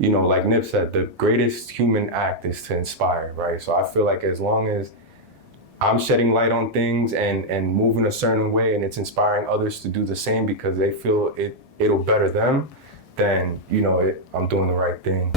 like Nip said, the greatest human act is to inspire, right? So I feel like as long as I'm shedding light on things and moving a certain way, and it's inspiring others to do the same because they feel it'll better them, then I'm doing the right thing.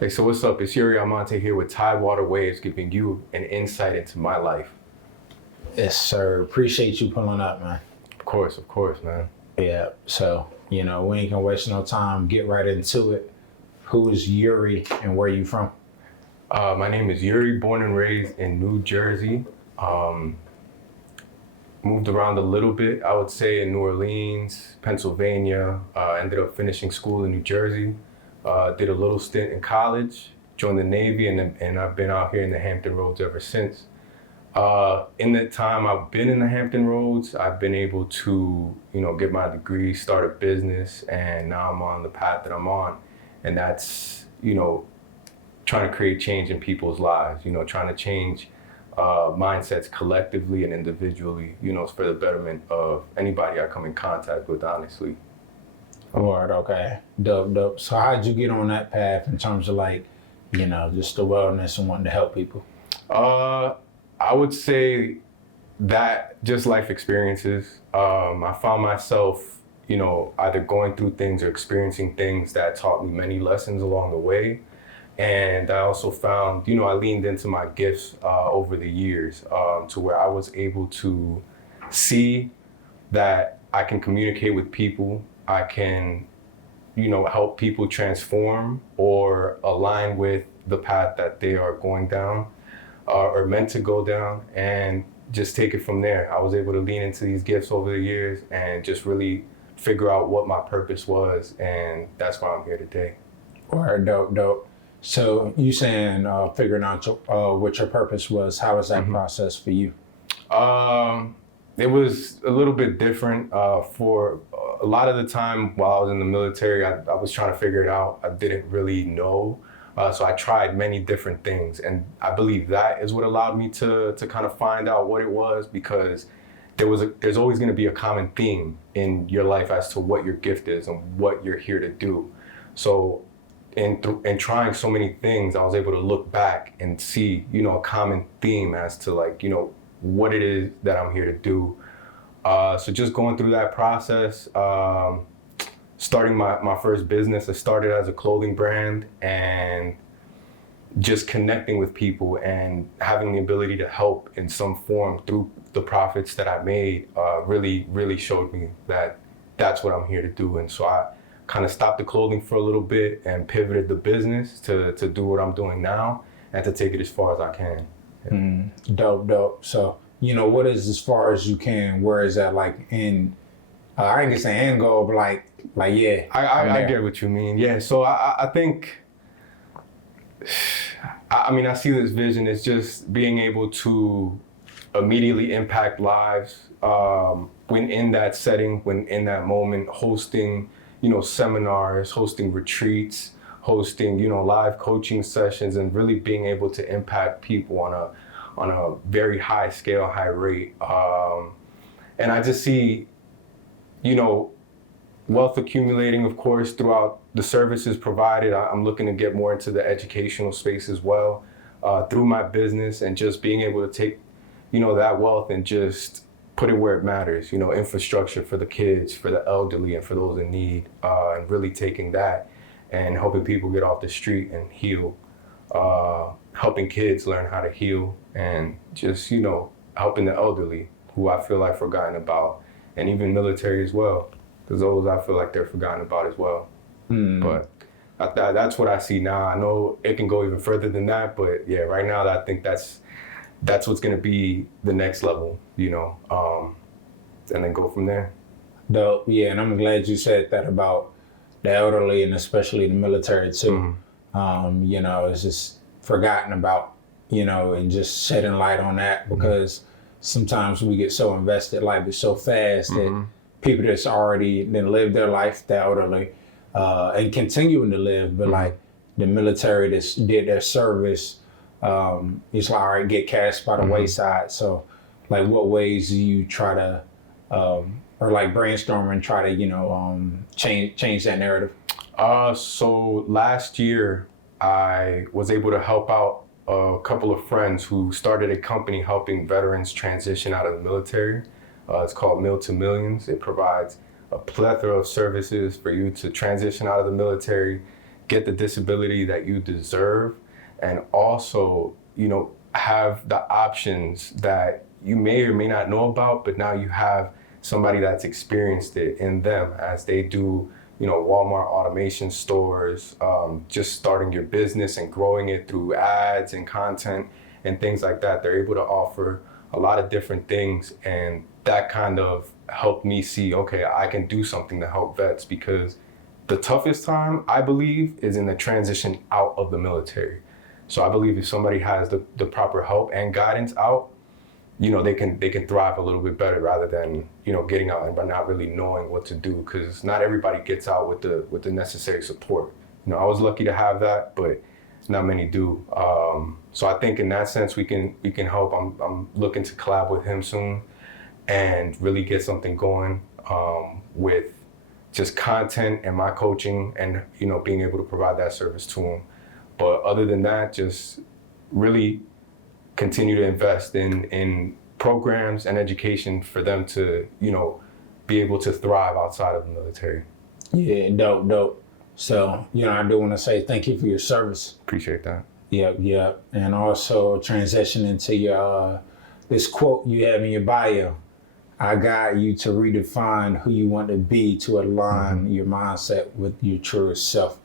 Hey, so what's up? It's Eury Almonte here with Tidewater Waves, giving you an insight into my life. Yes, sir. Appreciate you pulling up, man. Of course, man. Yeah. So, we ain't gonna waste no time. Get right into it. Who is Eury and where you from? My name is Eury, born and raised in New Jersey. Moved around a little bit, I would say, in New Orleans, Pennsylvania. Ended up finishing school in New Jersey. Did a little stint in college, joined the Navy, and I've been out here in the Hampton Roads ever since. In that time I've been in the Hampton Roads, I've been able to, get my degree, start a business, and now I'm on the path that I'm on. And that's, trying to create change in people's lives, trying to change mindsets collectively and individually, for the betterment of anybody I come in contact with, honestly. Word, okay. Dope. So how'd you get on that path in terms of just the wellness and wanting to help people? I would say that just life experiences. I found myself, either going through things or experiencing things that taught me many lessons along the way. And I also found, I leaned into my gifts over the years to where I was able to see that I can communicate with people. I can, help people transform or align with the path that they are going down or meant to go down, and just take it from there. I was able to lean into these gifts over the years and just really figure out what my purpose was, and that's why I'm here today. Word, dope. So you saying figuring out what your purpose was, how was that process for you? It was a little bit different. For a lot of the time while I was in the military, I was trying to figure it out. I didn't really know. So I tried many different things, and I believe that is what allowed me to kind of find out what it was, because there's always going to be a common theme in your life as to what your gift is and what you're here to do. So in trying so many things, I was able to look back and see, a common theme as to what it is that I'm here to do. So just going through that process, starting my first business, I started as a clothing brand, and just connecting with people and having the ability to help in some form through the profits that I made really showed me that that's what I'm here to do. And so I kind of stopped the clothing for a little bit and pivoted the business to do what I'm doing now and to take it as far as I can. Yeah. Dope. So, what is as far as you can? Where is that in, I ain't gonna say end goal, but yeah. I get what you mean. Yeah, so I think, I see this vision as just being able to immediately impact lives when in that setting, when in that moment, hosting, seminars, hosting retreats, hosting, live coaching sessions, and really being able to impact people on a very high scale, high rate. And I just see, wealth accumulating, of course, throughout the services provided. I'm looking to get more into the educational space as well through my business, and just being able to take, that wealth and just put it where it matters, infrastructure for the kids, for the elderly, and for those in need, and really taking that and helping people get off the street and heal, helping kids learn how to heal, and just, helping the elderly who I feel like forgotten about, and even military as well. Because those I feel like they're forgotten about as well. But that's what I see now. I know it can go even further than that, but yeah, right now I think that's what's going to be the next level, and then go from there. Dope, yeah, and I'm glad you said that about the elderly and especially the military too. It's just forgotten about, and just shedding light on that, because sometimes we get so invested, life is so fast that people that's already then lived their life, the elderly, and continuing to live, but the military that's did their service it's like, all right, get cast by the wayside. So, like, what ways do you try to, or like brainstorm and try to, change that narrative? So last year, I was able to help out a couple of friends who started a company helping veterans transition out of the military. It's called Mill to Millions. It provides a plethora of services for you to transition out of the military, get the disability that you deserve, and also, have the options that you may or may not know about, but now you have somebody that's experienced it in them as they do, Walmart automation stores, just starting your business and growing it through ads and content and things like that. They're able to offer a lot of different things, and that kind of helped me see, okay, I can do something to help vets, because the toughest time, I believe, is in the transition out of the military. So I believe if somebody has the proper help and guidance out, they can thrive a little bit better rather than, getting out and but not really knowing what to do, because not everybody gets out with the necessary support. I was lucky to have that, but not many do. So I think in that sense we can help. I'm looking to collab with him soon and really get something going with just content and my coaching and being able to provide that service to him. But other than that, just really continue to invest in programs and education for them to, be able to thrive outside of the military. Yeah, dope. So, I do want to say thank you for your service. Appreciate that. Yep. And also transition into your this quote you have in your bio. I got you to redefine who you want to be to align your mindset with your truest self.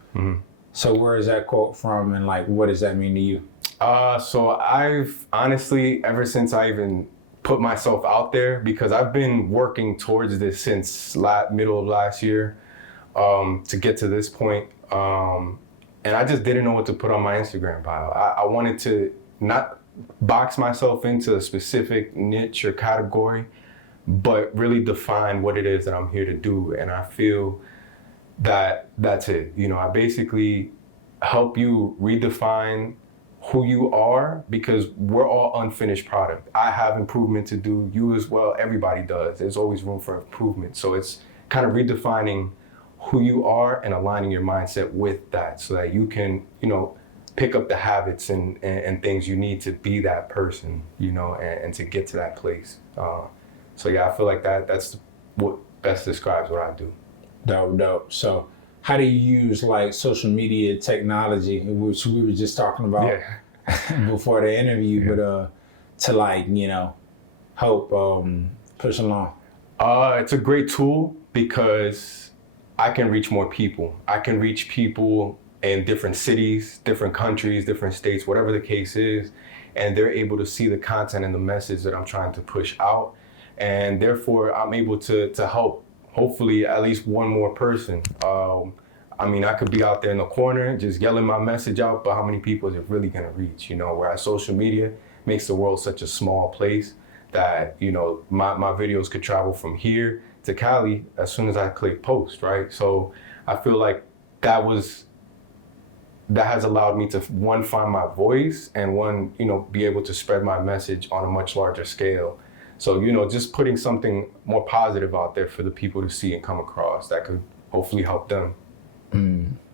So where is that quote from, and like, what does that mean to you? So I've honestly, ever since I even put myself out there, because I've been working towards this since middle of last year, to get to this point. And I just didn't know what to put on my Instagram bio. I wanted to not box myself into a specific niche or category, but really define what it is that I'm here to do. And I feel that that's it. I basically help you redefine who you are, because we're all unfinished product. I have improvement to do, you as well, everybody does. There's always room for improvement. So it's kind of redefining who you are and aligning your mindset with that, so that you can, pick up the habits and things you need to be that person, and to get to that place. So yeah, I feel like that's what best describes what I do. Dope. So how do you use like social media technology, which we were just talking about before the interview, but to like, help push along? It's a great tool because I can reach more people. I can reach people in different cities, different countries, different states, whatever the case is, and they're able to see the content and the message that I'm trying to push out. And therefore, I'm able to help, hopefully, at least one more person. I could be out there in the corner just yelling my message out, but how many people is it really gonna reach? Whereas social media makes the world such a small place that, my videos could travel from here to Cali as soon as I click post, right? So I feel like that has allowed me to, one, find my voice, and one, be able to spread my message on a much larger scale. So, just putting something more positive out there for the people to see and come across that could hopefully help them.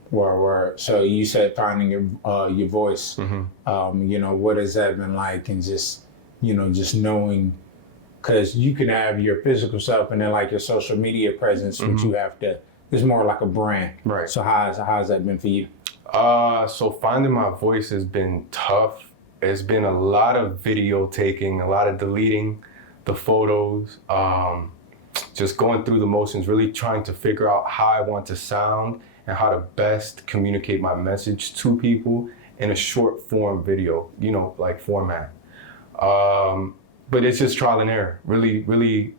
Word. So you said finding your voice. What has that been like? And just, just knowing, because you can have your physical self and then like your social media presence, which you have to, it's more like a brand. Right. So how's that been for you? So finding my voice has been tough. It's been a lot of video taking, a lot of deleting the photos, just going through the motions, really trying to figure out how I want to sound and how to best communicate my message to people in a short form video, like format. But it's just trial and error, really, really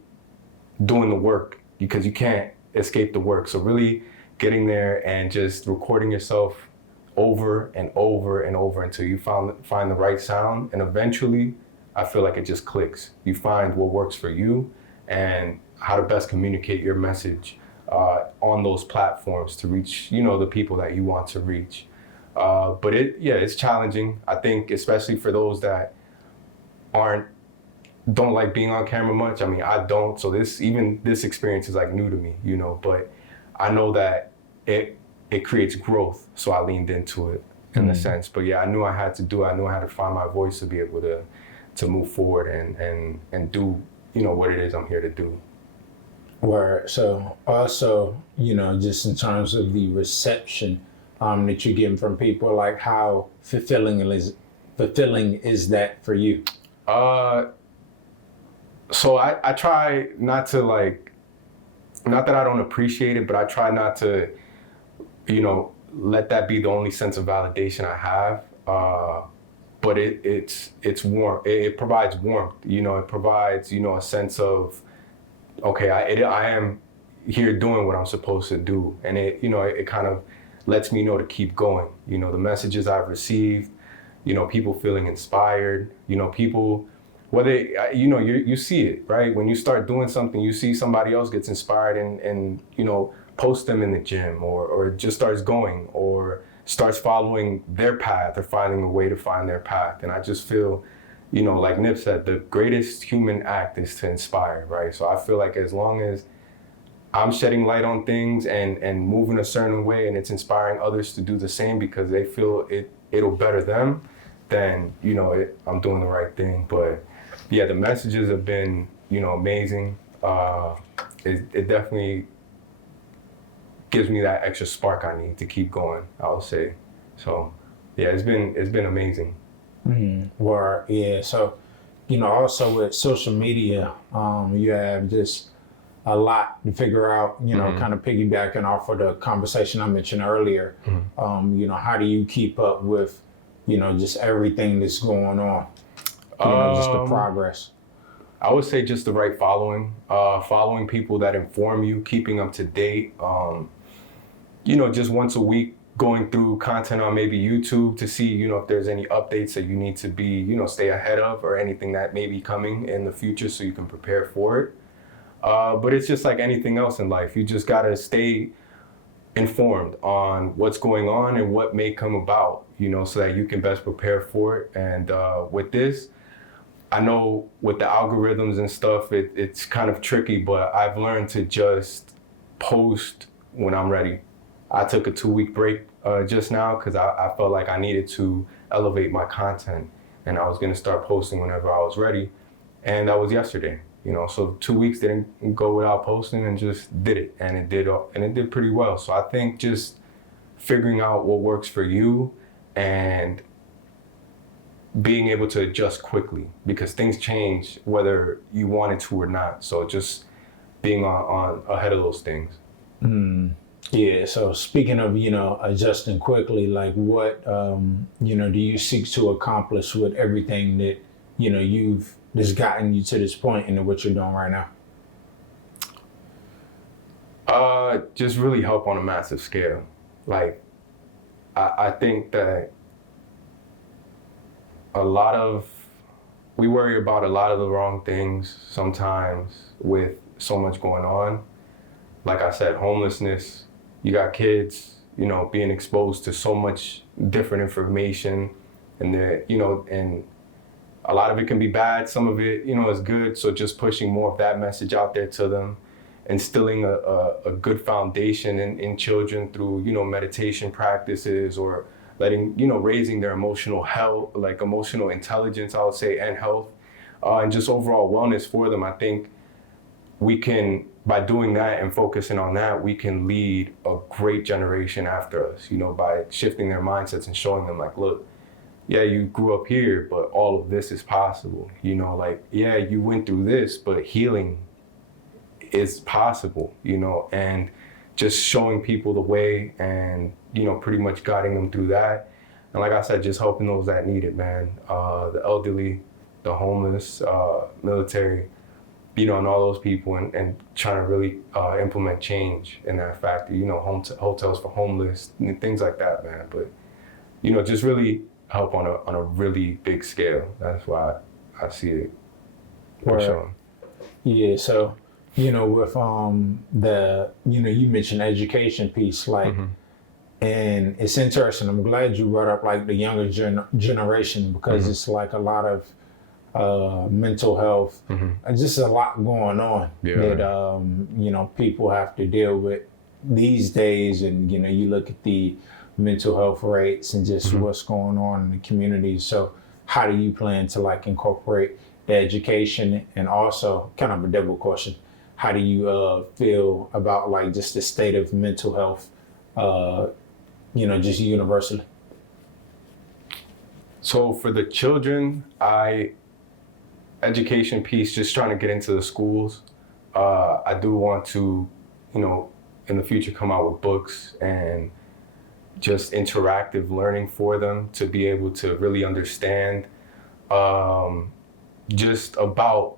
doing the work, because you can't escape the work. So really getting there and just recording yourself over and over and over until you find the right sound. And eventually, I feel like it just clicks. You find what works for you and how to best communicate your message on those platforms to reach, the people that you want to reach. But it's challenging. I think especially for those that don't like being on camera much. I mean, I don't. So this experience is like new to me, you know. But I know that it creates growth. So I leaned into it in a sense. But yeah, I knew I had to do it. I knew I had to find my voice to be able to move forward and do, you know, what it is I'm here to do. Where so also, you know, just in terms of the reception that you're getting from people, like how fulfilling is that for you? So I try not to like, not that I don't appreciate it, but I try not to, you know, let that be the only sense of validation I have. But it's warm. It provides warmth. You know, it provides, you know, a sense of, okay, I am here doing what I'm supposed to do, and you know, it kind of lets me know to keep going. You know, the messages I've received, you know, people feeling inspired. You know, people, whether you know, you see it, right? When you start doing something, you see somebody else gets inspired and you know, post them in the gym or just starts going or starts following their path or finding a way to find their path. And I just feel, you know, like Nip said, the greatest human act is to inspire, right? So I feel like as long as I'm shedding light on things and moving a certain way and it's inspiring others to do the same because they feel it'll better them, then, you know, I'm doing the right thing. But yeah, the messages have been, you know, amazing. It definitely gives me that extra spark I need to keep going, I would say. So yeah, it's been amazing. Where yeah, so you know, also with social media, you have just a lot to figure out. You know, kind of piggybacking off of the conversation I mentioned earlier. You know, how do you keep up with, you know, just everything that's going on? You know, just the progress. I would say just the right following people that inform you, keeping up to date. You know, just once a week going through content on maybe YouTube to see, you know, if there's any updates that you need to be, you know, stay ahead of or anything that may be coming in the future so you can prepare for it. But it's just like anything else in life. You just gotta stay informed on what's going on and what may come about, you know, so that you can best prepare for it. And with this, I know with the algorithms and stuff, it's kind of tricky, but I've learned to just post when I'm ready. I took a 2-week break just now because I felt like I needed to elevate my content and I was gonna start posting whenever I was ready. And that was yesterday, you know, so 2 weeks didn't go without posting and just did it. And it did pretty well. So I think just figuring out what works for you and being able to adjust quickly because things change whether you wanted to or not. So just being on ahead of those things. Yeah. So speaking of, you know, adjusting quickly, like what, you know, do you seek to accomplish with everything that, you know, that's gotten you to this point into what you're doing right now? Just really help on a massive scale. Like, I think that we worry about a lot of the wrong things sometimes with so much going on. Like I said, homelessness, you got kids, you know, being exposed to so much different information and you know, and a lot of it can be bad. Some of it, you know, is good. So just pushing more of that message out there to them, instilling a good foundation in children through, you know, meditation practices or raising their emotional health, like emotional intelligence, I would say, and health, and just overall wellness for them. I think we can, by doing that and focusing on that, we can lead a great generation after us, you know, by shifting their mindsets and showing them like, look, yeah, you grew up here, but all of this is possible. You know, like, yeah, you went through this, but healing is possible, you know, and just showing people the way and, you know, pretty much guiding them through that. And like I said, just helping those that need it, man. The elderly, the homeless, military, you know, and all those people and trying to really implement change in that factor, you know, hotels for homeless and things like that, man. But, you know, just really help on a really big scale. That's why I see it. For sure. Yeah, so, you know, with the, you know, you mentioned education piece, like, And it's interesting. I'm glad you brought up like the younger generation because it's like a lot of mental health and just a lot going on that you know, people have to deal with these days. And you know, you look at the mental health rates and just what's going on in the community. So how do you plan to like incorporate the education? And also kind of a double question, how do you feel about like just the state of mental health, you know, just universally? So for the children, education piece, just trying to get into the schools. I do want to, you know, in the future come out with books and just interactive learning for them to be able to really understand just about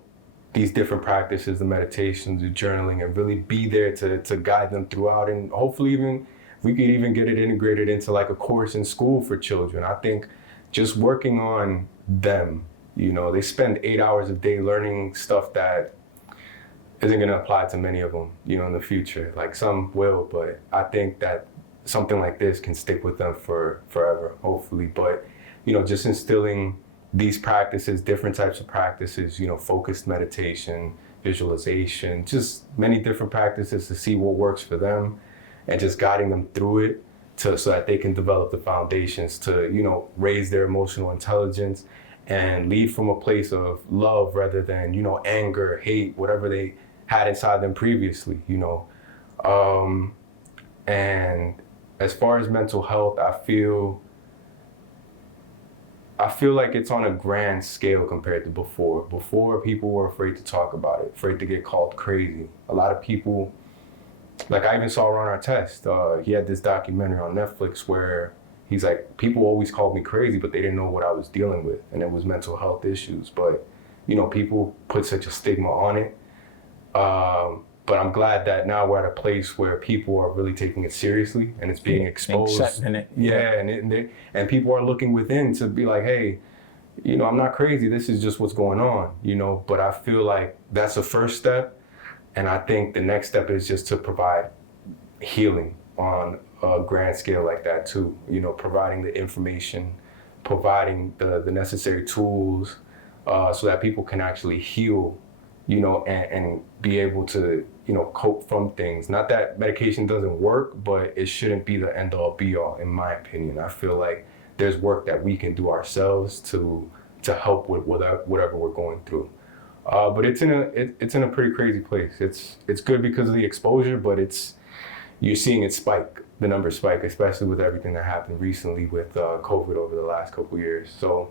these different practices, the meditations, the journaling, and really be there to guide them throughout. And hopefully even we could even get it integrated into like a course in school for children. I think just working on them, you know, they spend 8 hours a day learning stuff that isn't going to apply to many of them, you know, in the future. Like some will, but I think that something like this can stick with them for forever, hopefully. But, you know, just instilling these practices, different types of practices, you know, focused meditation, visualization, just many different practices to see what works for them and just guiding them through it so that they can develop the foundations to, you know, raise their emotional intelligence and lead from a place of love rather than, you know, anger, hate, whatever they had inside them previously, you know. And as far as mental health, I feel like it's on a grand scale compared to before. Before, people were afraid to talk about it, afraid to get called crazy. A lot of people, like I even saw Ron Artest, he had this documentary on Netflix where he's like, people always called me crazy, but they didn't know what I was dealing with, and it was mental health issues. But, you know, people put such a stigma on it. But I'm glad that now we're at a place where people are really taking it seriously and it's being exposed. Accepting it. Yeah, and people are looking within to be like, hey, you know, I'm not crazy. This is just what's going on, you know. But I feel like that's a first step. And I think the next step is just to provide healing on a grand scale like that too. You know, providing the information, providing the necessary tools so that people can actually heal, you know, and be able to, you know, cope from things. Not that medication doesn't work, but it shouldn't be the end all be all, in my opinion. I feel like there's work that we can do ourselves to help with whatever we're going through. But it's in a pretty crazy place. It's good because of the exposure, but you're seeing it spike, the numbers spike, especially with everything that happened recently with COVID over the last couple of years. So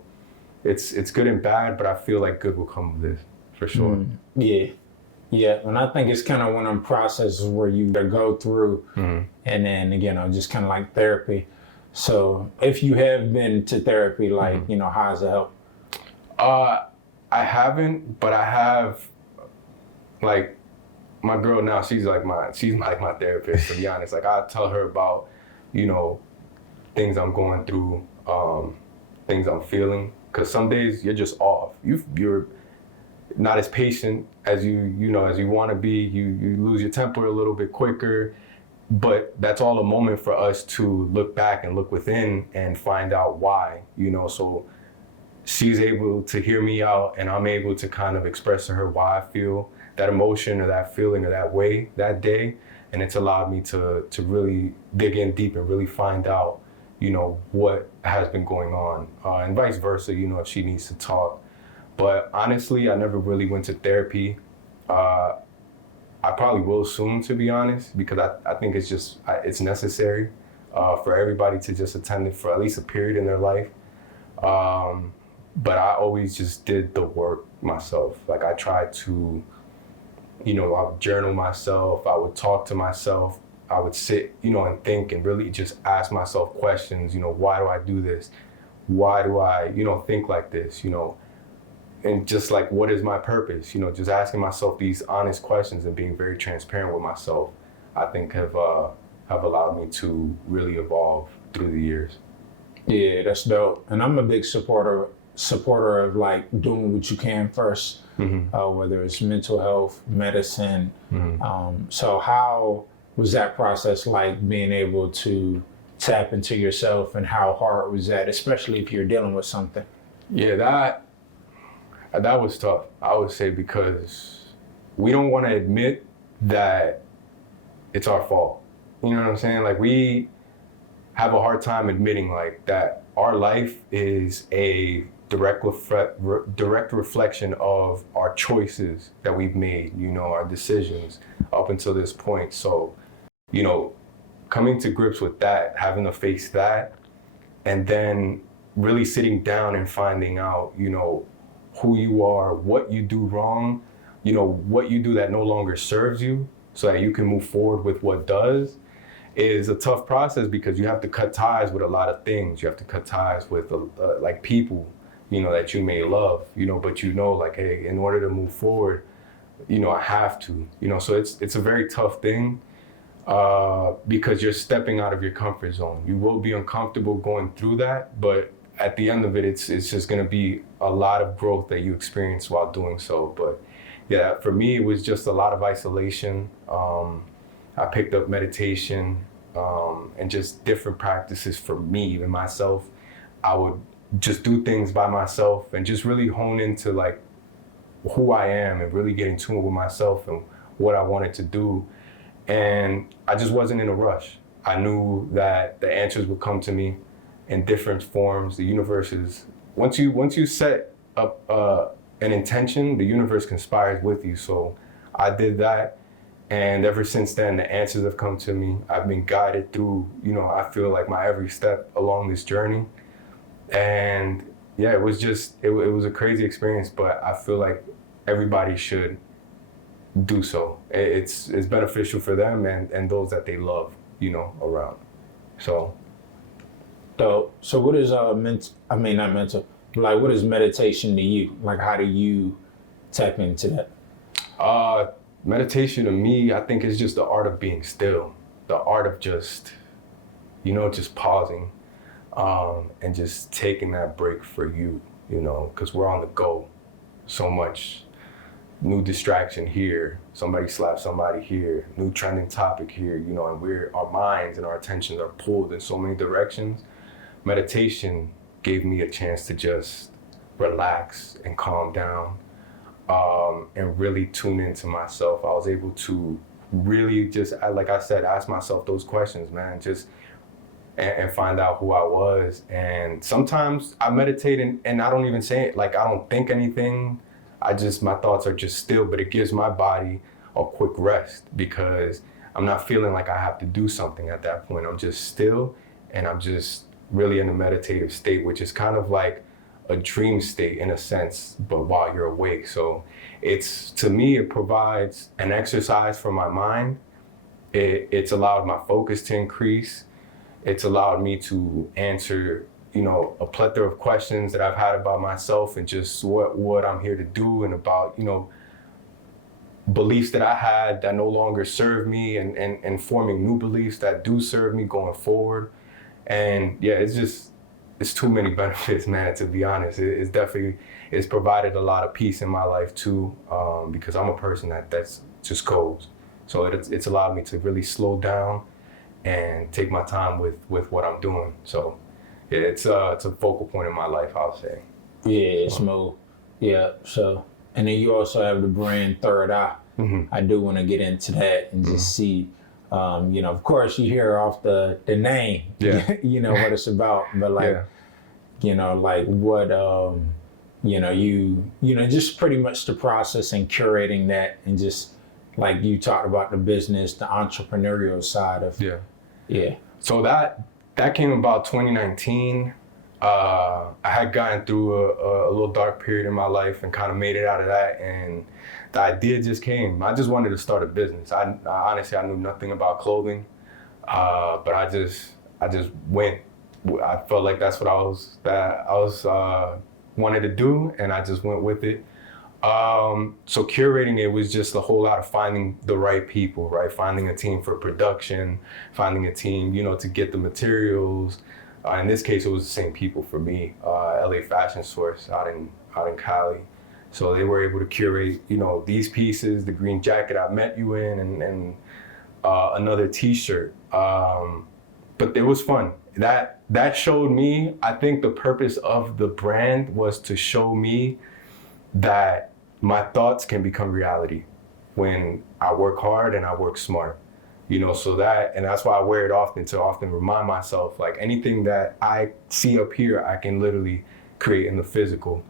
it's good and bad, but I feel like good will come of this for sure. Yeah, and I think it's kind of one of them processes where you go through, and then again, just kind of like therapy. So if you have been to therapy, like you know, how has it helped? I haven't, but I have, like, my girl now, she's like my therapist, to be honest. Like, I tell her about, you know, things I'm going through, things I'm feeling. Because some days you're just off. You're not as patient as you want to be. You lose your temper a little bit quicker. But that's all a moment for us to look back and look within and find out why, you know. So she's able to hear me out and I'm able to kind of express to her why I feel that emotion or that feeling or that way that day. And it's allowed me to really dig in deep and really find out, you know, what has been going on, and vice versa, you know, if she needs to talk. But honestly, I never really went to therapy. I probably will soon, to be honest, because I think it's necessary for everybody to just attend it for at least a period in their life. But I always just did the work myself. Like, I tried to, you know, I would journal myself, I would talk to myself, I would sit, you know, and think and really just ask myself questions, you know, why do I do this? Why do I, you know, think like this, you know? And just like, what is my purpose? You know, just asking myself these honest questions and being very transparent with myself, I think have allowed me to really evolve through the years. Yeah, that's dope. And I'm a big supporter of like doing what you can first, whether it's mental health, medicine. So how was that process like, being able to tap into yourself, and how hard was that, especially if you're dealing with something? Yeah, that was tough, I would say, because we don't want to admit that it's our fault. You know what I'm saying? Like, we have a hard time admitting like that our life is a direct reflection of our choices that we've made, you know, our decisions up until this point. So, you know, coming to grips with that, having to face that, and then really sitting down and finding out, you know, who you are, what you do wrong, you know, what you do that no longer serves you, so that you can move forward with what does, is a tough process, because you have to cut ties with a lot of things. You have to cut ties with like people, you know, that you may love, you know, but you know, like, hey, in order to move forward, you know, I have to, you know, so it's a very tough thing, because you're stepping out of your comfort zone. You will be uncomfortable going through that, but at the end of it, it's just gonna be a lot of growth that you experience while doing so. But yeah, for me, it was just a lot of isolation. I picked up meditation, and just different practices for me, even myself. I would just do things by myself and just really hone into like who I am and really get in tune with myself and what I wanted to do. And I just wasn't in a rush. I knew that the answers would come to me in different forms. The universe is, once you set up an intention, the universe conspires with you. So I did that. And ever since then, the answers have come to me. I've been guided through, you know, I feel like my every step along this journey. And yeah, it was a crazy experience, but I feel like everybody should do so. It's beneficial for them and those that they love, you know, around. So what is not mental, like, what is meditation to you? Like, how do you tap into that? Meditation to me, I think, is just the art of being still, the art of just, you know, just pausing, and just taking that break for you, you know, because we're on the go. So much new distraction here, somebody slaps somebody here, new trending topic here, you know, and our minds and our attentions are pulled in so many directions. Meditation gave me a chance to just relax and calm down, and really tune into myself. I was able to really just, like I said, ask myself those questions, man, just and find out who I was. And sometimes I meditate and I don't even say it, like, I don't think anything. My thoughts are just still, but it gives my body a quick rest, because I'm not feeling like I have to do something at that point. I'm just still, and I'm just really in a meditative state, which is kind of like a dream state in a sense, but while you're awake. So to me, it provides an exercise for my mind. It's allowed my focus to increase. It's allowed me to answer, you know, a plethora of questions that I've had about myself and just what I'm here to do, and about, you know, beliefs that I had that no longer serve me, and forming new beliefs that do serve me going forward. And yeah, it's too many benefits, man, to be honest. It's provided a lot of peace in my life too, because I'm a person that's just goes. So it's allowed me to really slow down and take my time with what I'm doing. So yeah, it's a focal point in my life, I'll say. Yeah, it's smooth. Yeah, so, and then you also have the brand Third Eye. Mm-hmm. I do want to get into that and just see, you know, of course you hear off the name, yeah. you know, what it's about, but like, yeah. you know, like what, you know, you know, just pretty much the process and curating that, and just like you talked about the business, the entrepreneurial side of Yeah. So that came about 2019. I had gotten through a little dark period in my life and kind of made it out of that, and the idea just came. I just wanted to start a business. I honestly, I knew nothing about clothing, but I just went. I felt like that's what I was wanted to do, and I just went with it. So curating it was just a whole lot of finding the right people, right? Finding a team for production, finding a team, you know, to get the materials. In this case, it was the same people for me, LA Fashion Source out in Cali. So they were able to curate, you know, these pieces, the green jacket I met you in, and another T-shirt. but it was fun. That showed me, I think the purpose of the brand was to show me that my thoughts can become reality when I work hard and I work smart. So and that's why I wear it often, to often remind myself, like, anything that I see up here, I can literally create in the physical.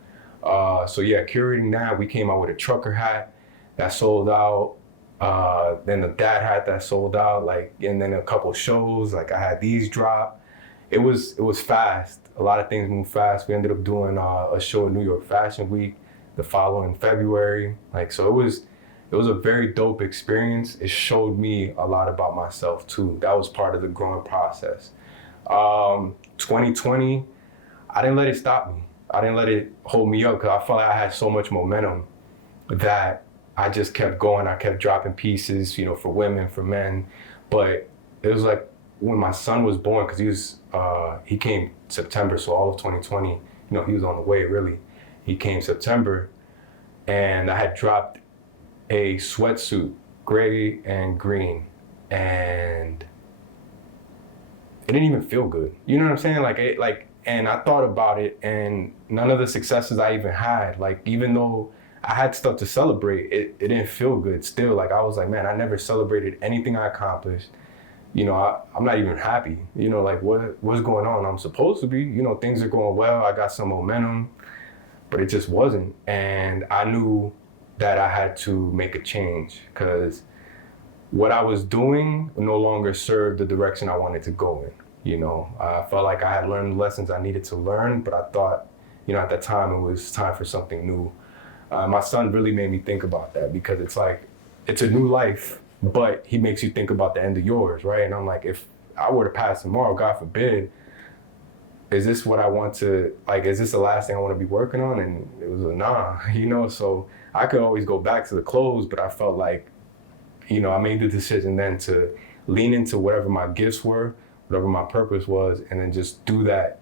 So yeah, curating that, we came out with a trucker hat that sold out. Then the dad hat that sold out, like, and then a couple shows, like I had these drop. It was fast. A lot of things moved fast. We ended up doing a show at New York Fashion Week the following February. Like, so it was a very dope experience. It showed me a lot about myself too. That was part of the growing process. 2020, I didn't let it stop me. I didn't let it hold me up, because I felt like I had so much momentum that I just kept going. I kept dropping pieces, for women, for men. But it was like when my son was born, because he came September, so all of 2020, he was on the way, really. He came September, and I had dropped a sweatsuit, gray and green, and it didn't even feel good. You know what I'm saying? And I thought about it, and none of the successes I even had, like, even though I had stuff to celebrate, it didn't feel good still. Like, I was like, man, I never celebrated anything I accomplished. I'm not even happy. Like, what's going on? I'm supposed to be, things are going well. I got some momentum, but it just wasn't. And I knew that I had to make a change, because what I was doing no longer served the direction I wanted to go in. I felt like I had learned the lessons I needed to learn, but I thought, at that time it was time for something new. My son really made me think about that, because it's like, it's a new life, but he makes you think about the end of yours, right? And I'm like, if I were to pass tomorrow, God forbid, is this what I want to, like, is this the last thing I want to be working on? And it was a nah, so I could always go back to the clothes, but I felt like, I made the decision then to lean into whatever my gifts were, whatever my purpose was, and then just do that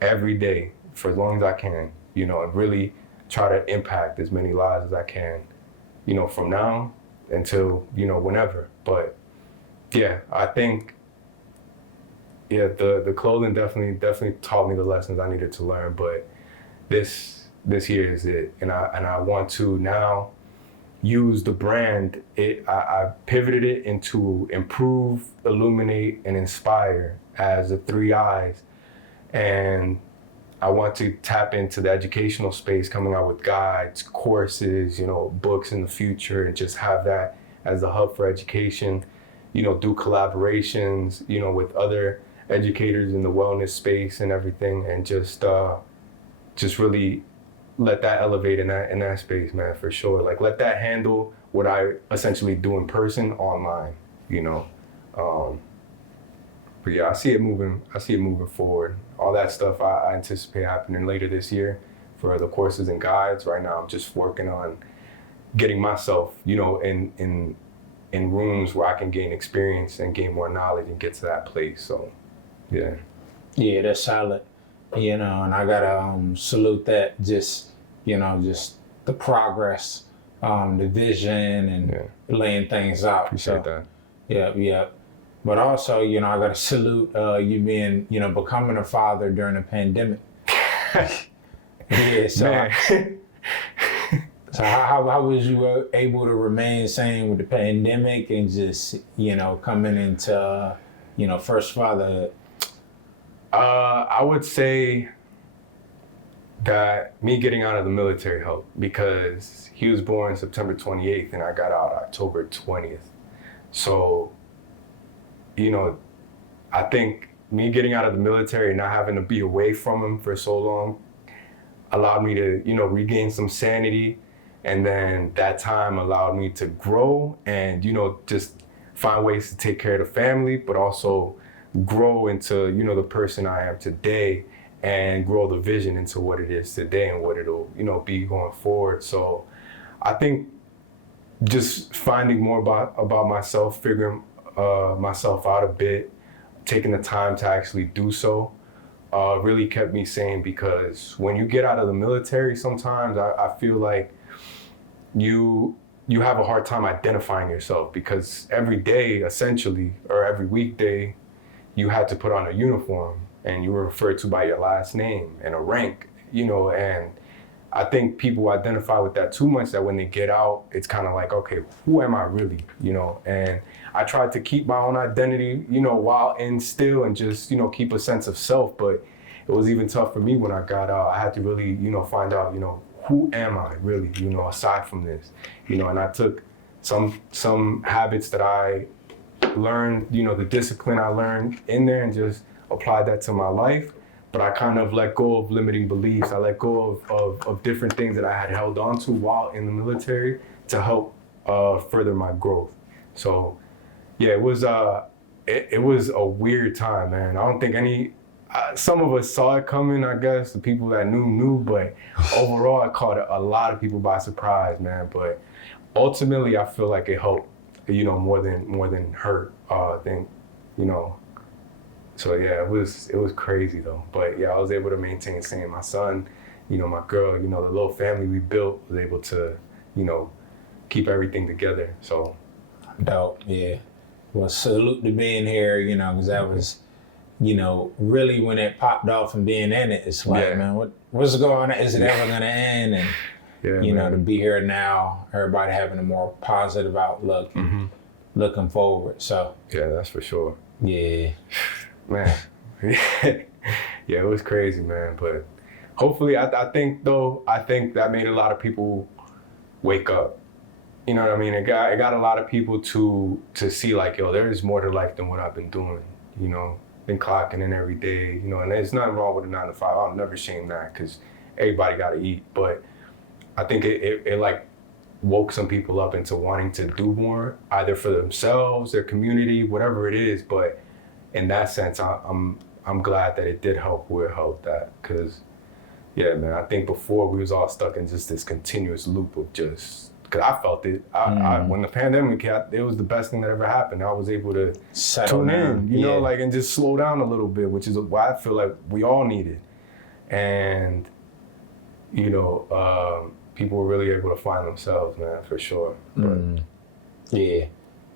every day for as long as I can, and really try to impact as many lives as I can, from now until, whenever. But yeah, I think, the clothing definitely taught me the lessons I needed to learn, but this year is it. And I want to now use the brand. I pivoted it into improve, illuminate, and inspire as the 3 I's. And I want to tap into the educational space, coming out with guides, courses, books in the future, and just have that as the hub for education, do collaborations, with other educators in the wellness space and everything, and just really let that elevate in that space, man, for sure. Like, let that handle what I essentially do in person online, But yeah, I see it moving forward. All that stuff I anticipate happening later this year for the courses and guides. Right now, I'm just working on getting myself, in rooms where I can gain experience and gain more knowledge and get to that place. So, yeah. Yeah, that's solid. And I gotta salute that. Just the progress, the vision, and laying things out. Appreciate that. Yeah. But also, I gotta salute you being, becoming a father during a pandemic. Yeah. So, so how was you able to remain sane with the pandemic and just, coming into, first fatherhood? I would say that me getting out of the military helped, because he was born September 28th and I got out October 20th. So, I think me getting out of the military and not having to be away from him for so long allowed me to, regain some sanity. And then that time allowed me to grow and, just find ways to take care of the family, but also grow into, the person I am today, and grow the vision into what it is today and what it'll, be going forward. So I think just finding more about myself, figuring myself out a bit, taking the time to actually do so, really kept me sane, because when you get out of the military, sometimes I feel like you have a hard time identifying yourself, because every day, essentially, or every weekday, you had to put on a uniform and you were referred to by your last name and a rank, and I think people identify with that too much that when they get out, it's kind of like, okay, who am I really, And I tried to keep my own identity, while in still and just, keep a sense of self. But it was even tough for me when I got out. I had to really, find out, who am I really, aside from this, and I took some habits that I learned, the discipline I learned in there and just applied that to my life. But I kind of let go of limiting beliefs. I let go of different things that I had held on to while in the military to help further my growth. So, yeah, it was a weird time, man. I don't think some of us saw it coming, I guess. The people that knew, but overall, it caught a lot of people by surprise, man. But ultimately, I feel like it helped, more than hurt. I think, So yeah, it was crazy though. But yeah, I was able to maintain seeing my son, my girl, the little family we built, was able to, keep everything together. So dope, yeah. Well, salute to being here, because that was, really when it popped off and being in it, it's like, man, what's going on? Is it ever gonna end? And to be here now, everybody having a more positive outlook, and looking forward. So yeah, that's for sure. Yeah. Man, yeah, it was crazy, man. But hopefully, I think that made a lot of people wake up. You know what I mean? It got a lot of people to see like, yo, there is more to life than what I've been doing. Been clocking in every day. And there's nothing wrong with a 9 to 5. I'll never shame that because everybody got to eat. But I think it like woke some people up into wanting to do more, either for themselves, their community, whatever it is. But in that sense, I'm glad that it did help where it helped that. Cause yeah, man, I think before we was all stuck in just this continuous loop of just, cause I felt it. When the pandemic hit, it was the best thing that ever happened. I was able to tune in, and just slow down a little bit, which is what I feel like we all needed. And, people were really able to find themselves, man, for sure. Yeah.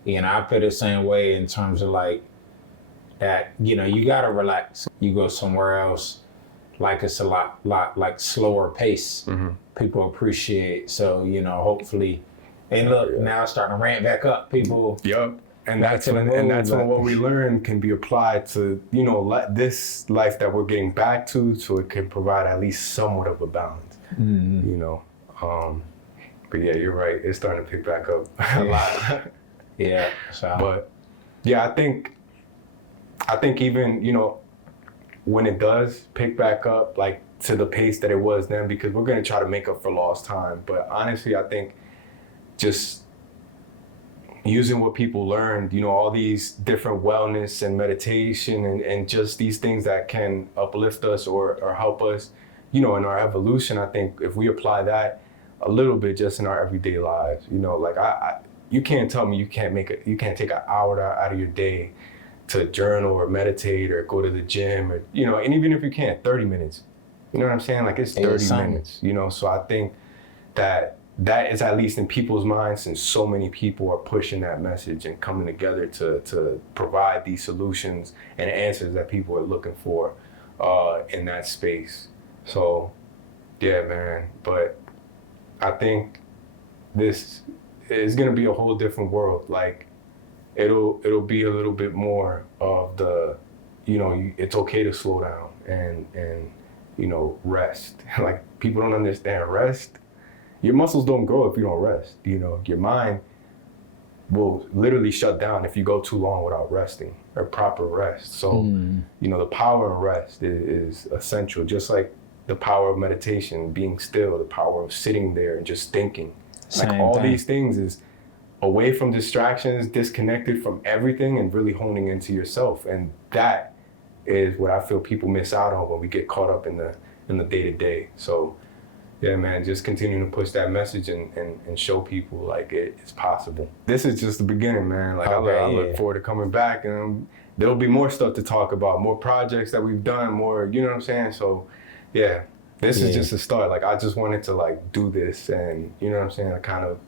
And I feel the same way in terms of like, that, you gotta relax. You go somewhere else, like it's a lot like slower pace. People appreciate. So, hopefully, and look, now it's starting to ramp back up. People. Yep. And that's when what we learn can be applied to, this life that we're getting back to, so it can provide at least somewhat of a balance. But yeah, you're right. It's starting to pick back up a lot. Yeah. So. But yeah, I think even, when it does pick back up, like to the pace that it was then, because we're going to try to make up for lost time. But honestly, I think just using what people learned, all these different wellness and meditation and just these things that can uplift us or help us, in our evolution. I think if we apply that a little bit just in our everyday lives, like you can't tell me you can't take an hour out of your day to journal or meditate or go to the gym or, and even if you can't, 30 minutes, you know what I'm saying? Like it's 30 minutes, so I think that is at least in people's minds, since so many people are pushing that message and coming together to provide these solutions and answers that people are looking for in that space. So yeah, man, but I think this is gonna be a whole different world. Like, it'll be a little bit more of the, it's okay to slow down and rest. Like, people don't understand rest. Your muscles don't grow if you don't rest. Your mind will literally shut down if you go too long without resting or proper rest. So, the power of rest is essential, just like the power of meditation, being still, the power of sitting there and just thinking. These things is away from distractions, disconnected from everything, and really honing into yourself. And that is what I feel people miss out on when we get caught up in the day-to-day. So yeah, man, just continue to push that message and show people like it's possible. This is just the beginning, man. Like, I look forward to coming back, and there'll be more stuff to talk about, more projects that we've done, more, you know what I'm saying? So yeah, this is just a start. Like, I just wanted to like do this and, you know what I'm saying, I kind of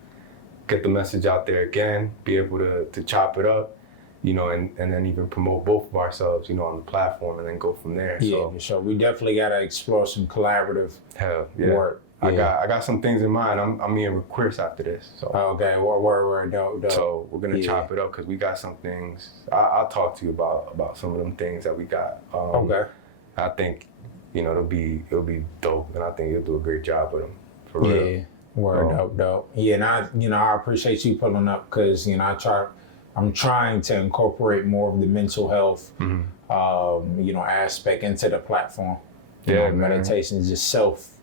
get the message out there again, be able to chop it up, and then even promote both of ourselves, on the platform and then go from there. Yeah, So for sure. We definitely got to explore some collaborative hell yeah. work. Yeah. I got some things in mind. I'm meeting with Chris after this. So Okay, word, dope. so we're gonna chop it up because we got some things. I'll talk to you about some of them things that we got. Okay. I think it'll be dope, and I think you'll do a great job with them for real. Yeah, word, dope. Yeah, and I appreciate you pulling up because I'm trying to incorporate more of the mental health, aspect into the platform. Man. Meditation is just self,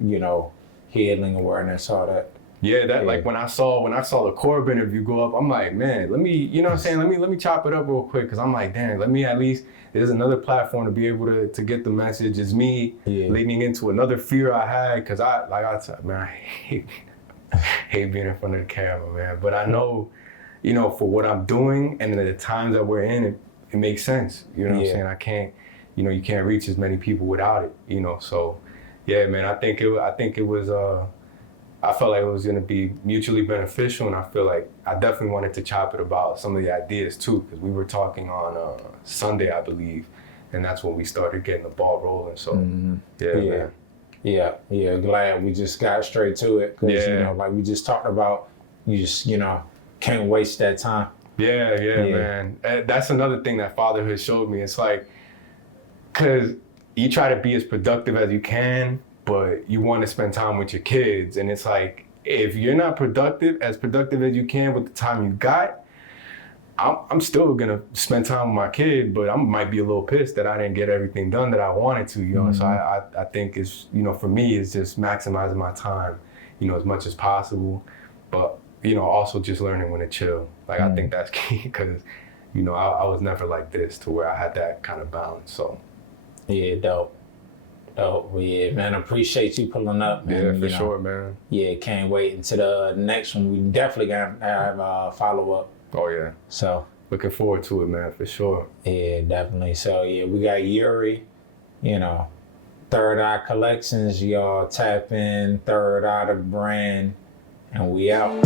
healing awareness, all that. Yeah, like when I saw the Corb interview go up, I'm like, man, let me, let me chop it up real quick, because I'm like, damn, let me at least, there's another platform to be able to get the message. It's me leaning into another fear I had, because I hate being in front of the camera, man. But I know, for what I'm doing and the times that we're in, it makes sense. You know what I'm saying? I can't, you can't reach as many people without it, so yeah, man, I think it was, I felt like it was gonna be mutually beneficial, and I feel like I definitely wanted to chop it about some of the ideas too, because we were talking on Sunday, I believe, and that's when we started getting the ball rolling. So man. Yeah. Glad we just got straight to it, because like we just talked about, you just can't waste that time. Yeah, man. That's another thing that fatherhood showed me. It's like, because you try to be as productive as you can, but you want to spend time with your kids. And it's like, if you're not productive as you can with the time you got, I'm still going to spend time with my kid, but I might be a little pissed that I didn't get everything done that I wanted to, So I think it's, for me, it's just maximizing my time, as much as possible. But, also just learning when to chill. Like, I think that's key, because, I was never like this to where I had that kind of balance, so. Yeah, dope. Yeah, man, I appreciate you pulling up, man. Yeah, for sure, man. Yeah, can't wait until the next one. We definitely got to have a follow-up. Oh, yeah. So. Looking forward to it, man, for sure. Yeah, definitely. So, yeah, we got Eury, Third Eye Collections. Y'all tap in, Third Eye the brand, and we out.